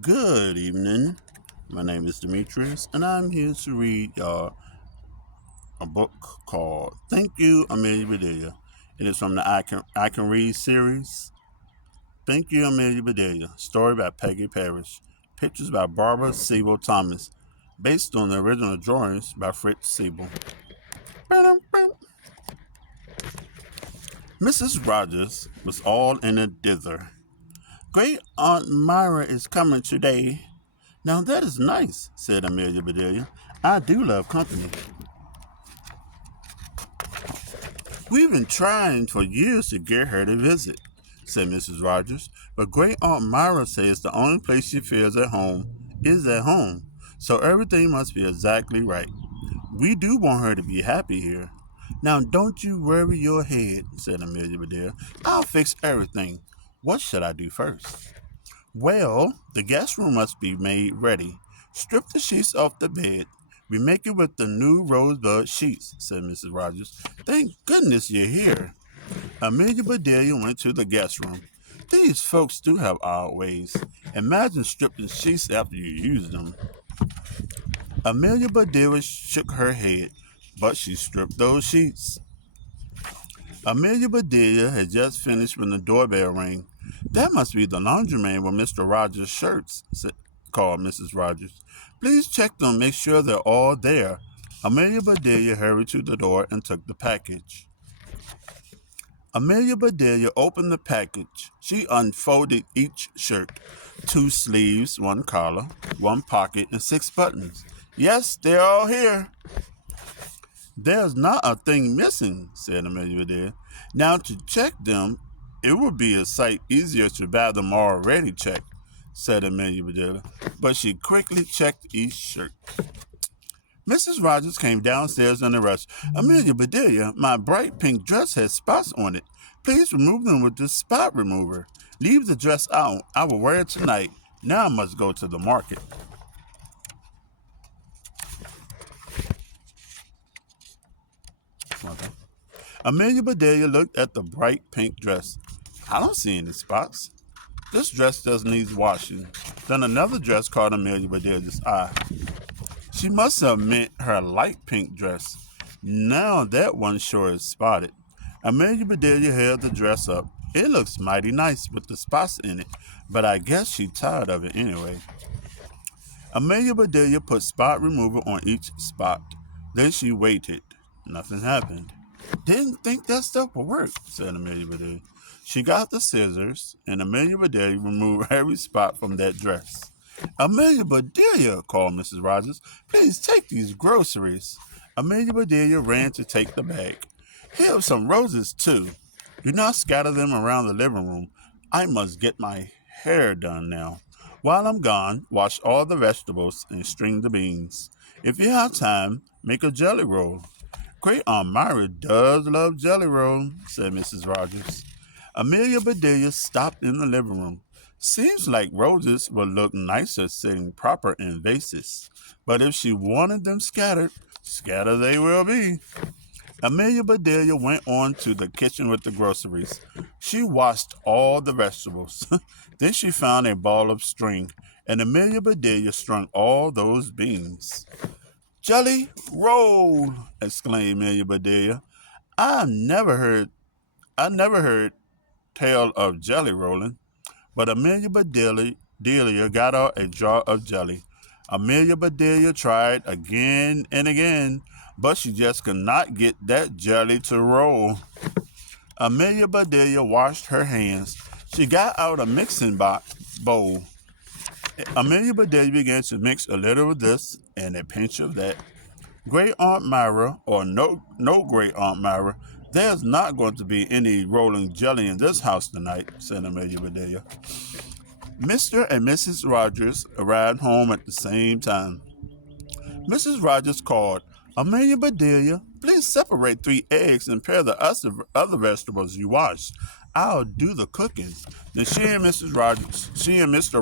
Good evening. My name is Demetrius, and I'm here to read y'all a book called Thank You, Amelia Badelia. It is from the I Can Read series. Thank You, Amelia Badelia. Story by Peggy Parrish. Pictures by Barbara Siebel Thomas. Based on the original drawings by Fritz Siebel. Mrs. Rogers was all in a dither. Great Aunt Myra is coming today. Now that is nice, said Amelia Badelia. I do love company. We've been trying for years to get her to visit, said Mrs. Rogers, but Great Aunt Myra says the only place she feels at home is at home, so everything must be exactly right. We do want her to be happy here. Now don't you worry your head, said Amelia Badelia. I'll fix everything. What should I do first? Well, the guest room must be made ready. Strip the sheets off the bed. We make it with the new rosebud sheets, said Mrs. Rogers. Thank goodness you're here. Amelia Badelia went to the guest room. These folks do have odd ways. Imagine stripping sheets after you use them. Amelia Badelia shook her head, but she stripped those sheets. Amelia Badelia had just finished when the doorbell rang. That must be the laundryman with Mr. Rogers' shirts, called Mrs. Rogers. Please check them, make sure they're all there. Amelia Badelia hurried to the door and took the package. Amelia Badelia opened the package. She unfolded each shirt. 2 sleeves, 1 collar, 1 pocket, and 6 buttons. Yes, they're all here. There's not a thing missing, said Amelia Badelia. Now to check them, it would be a sight easier to buy them already checked, said Amelia Badelia, but she quickly checked each shirt. Mrs. Rogers came downstairs in a rush. Amelia Badelia, my bright pink dress has spots on it. Please remove them with this spot remover. Leave the dress out. I will wear it tonight. Now I must go to the market. Amelia Badelia looked at the bright pink dress. I don't see any spots. This dress just needs washing. Then another dress caught Amelia Badelia's eye. She must have meant her light pink dress. Now that one sure is spotted. Amelia Badelia held the dress up. It looks mighty nice with the spots in it, but I guess she's tired of it anyway. Amelia Badelia put spot remover on each spot. Then she waited. Nothing happened. Didn't think that stuff would work, said Amelia Badelia. She got the scissors, and Amelia Badelia removed every spot from that dress. Amelia Badelia, called Mrs. Rogers, please take these groceries. Amelia Badelia ran to take the bag. Here are some roses, too. Do not scatter them around the living room. I must get my hair done now. While I'm gone, wash all the vegetables and string the beans. If you have time, make a jelly roll. Great Aunt Myra does love jelly roll, said Mrs. Rogers. Amelia Badelia stopped in the living room. Seems like roses would look nicer sitting proper in vases. But if she wanted them scattered, scattered they will be. Amelia Badelia went on to the kitchen with the groceries. She washed all the vegetables. Then she found a ball of string, and Amelia Badelia strung all those beans. Jelly roll! Exclaimed Amelia Badelia. I never heard tale of jelly rolling. But Amelia Badelia got out a jar of jelly. Amelia Badelia tried again and again, but she just could not get that jelly to roll. Amelia Badelia washed her hands. She got out a mixing bowl. Amelia Badelia began to mix a little of this and a pinch of that. Great Aunt Myra, or no Great Aunt Myra, there's not going to be any rolling jelly in this house tonight, said Amelia Badelia. Mr. and Mrs. Rogers arrived home at the same time. Mrs. Rogers called, Amelia Badelia, please separate 3 eggs and pare the other vegetables you washed. I'll do the cooking. Then she and Mr.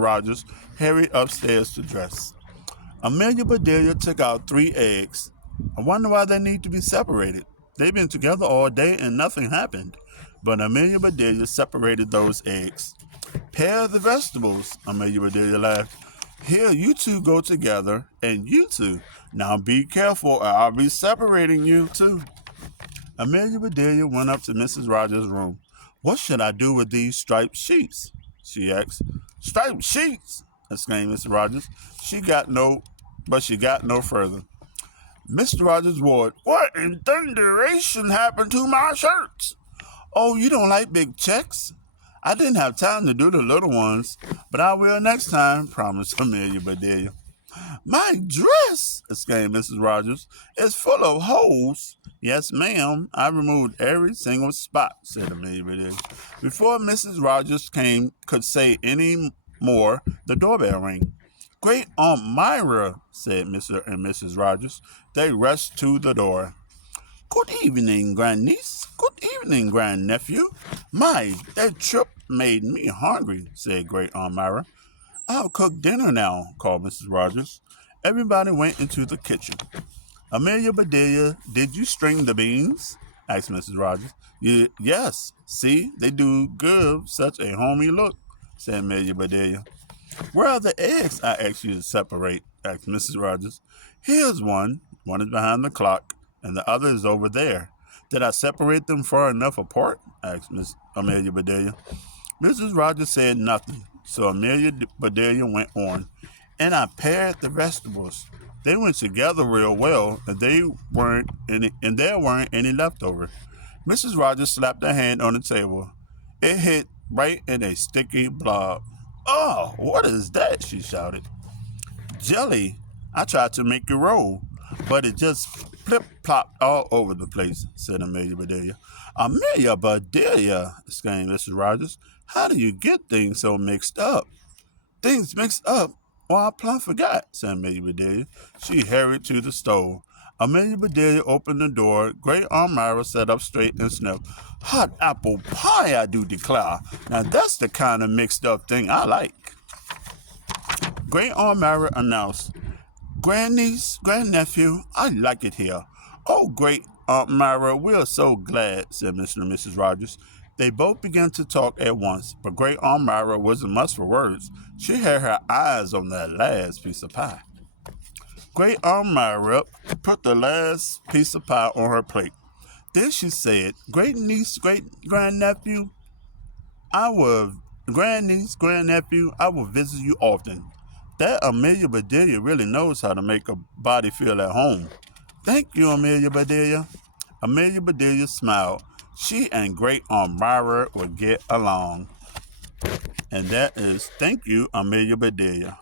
Rogers hurried upstairs to dress. Amelia Badelia took out 3 eggs. I wonder why they need to be separated. They've been together all day and nothing happened. But Amelia Badelia separated those eggs. Pair the vegetables, Amelia Badelia laughed. Here, you two go together, and you two. Now be careful, or I'll be separating you too. Amelia Badelia went up to Mrs. Rogers' room. What should I do with these striped sheets? She asked. Striped sheets! Exclaimed Mrs. Rogers. She got no further. Mr. Rogers roared, What in thunderation happened to my shirts? Oh, you don't like big checks? I didn't have time to do the little ones, but I will next time, promised Amelia Badelia. My dress, exclaimed Mrs. Rogers, is full of holes. Yes, ma'am, I removed every single spot, said Amelia Badelia. Before Mrs. Rogers could say any more, the doorbell rang. Great Aunt Myra, said Mr. and Mrs. Rogers. They rushed to the door. Good evening, grandniece. Good evening, grandnephew. My, that trip made me hungry, said Great Aunt Myra. I'll cook dinner now, called Mrs. Rogers. Everybody went into the kitchen. Amelia Badelia, did you string the beans? Asked Mrs. Rogers. Yes, see, they do give such a homey look, said Amelia Badelia. Where are the eggs I asked you to separate? Asked Mrs. Rogers. Here's one. One is behind the clock, and the other is over there. Did I separate them far enough apart? Asked Miss Amelia Badelia. Mrs. Rogers said nothing, so Amelia Badelia went on. And I paired the vegetables. They went together real well, and there weren't any left over. Mrs. Rogers slapped her hand on the table. It hit right in a sticky blob. Oh, what is that? She shouted. Jelly. I tried to make it roll, but it just plip-plopped all over the place, said Amelia Badelia. Amelia Badelia, exclaimed Mrs. Rogers. How do you get things so mixed up? Things mixed up? Well, I plumb forgot, said Amelia Badelia. She hurried to the stove. Amelia Badelia opened the door. Great Aunt Myra sat up straight and sniffed. Hot apple pie, I do declare. Now that's the kind of mixed up thing I like. Great Aunt Myra announced, Grandniece, grandnephew, I like it here. Oh, Great Aunt Myra, we're so glad, said Mr. and Mrs. Rogers. They both began to talk at once, but Great Aunt Myra wasn't much for words. She had her eyes on that last piece of pie. Great Aunt Myra put the last piece of pie on her plate. Then she said, Great niece, great grandnephew, I will visit you often. That Amelia Badelia really knows how to make a body feel at home. Thank you, Amelia Badelia. Amelia Badelia smiled. She and Great Aunt Myra would get along. And that is Thank You, Amelia Badelia.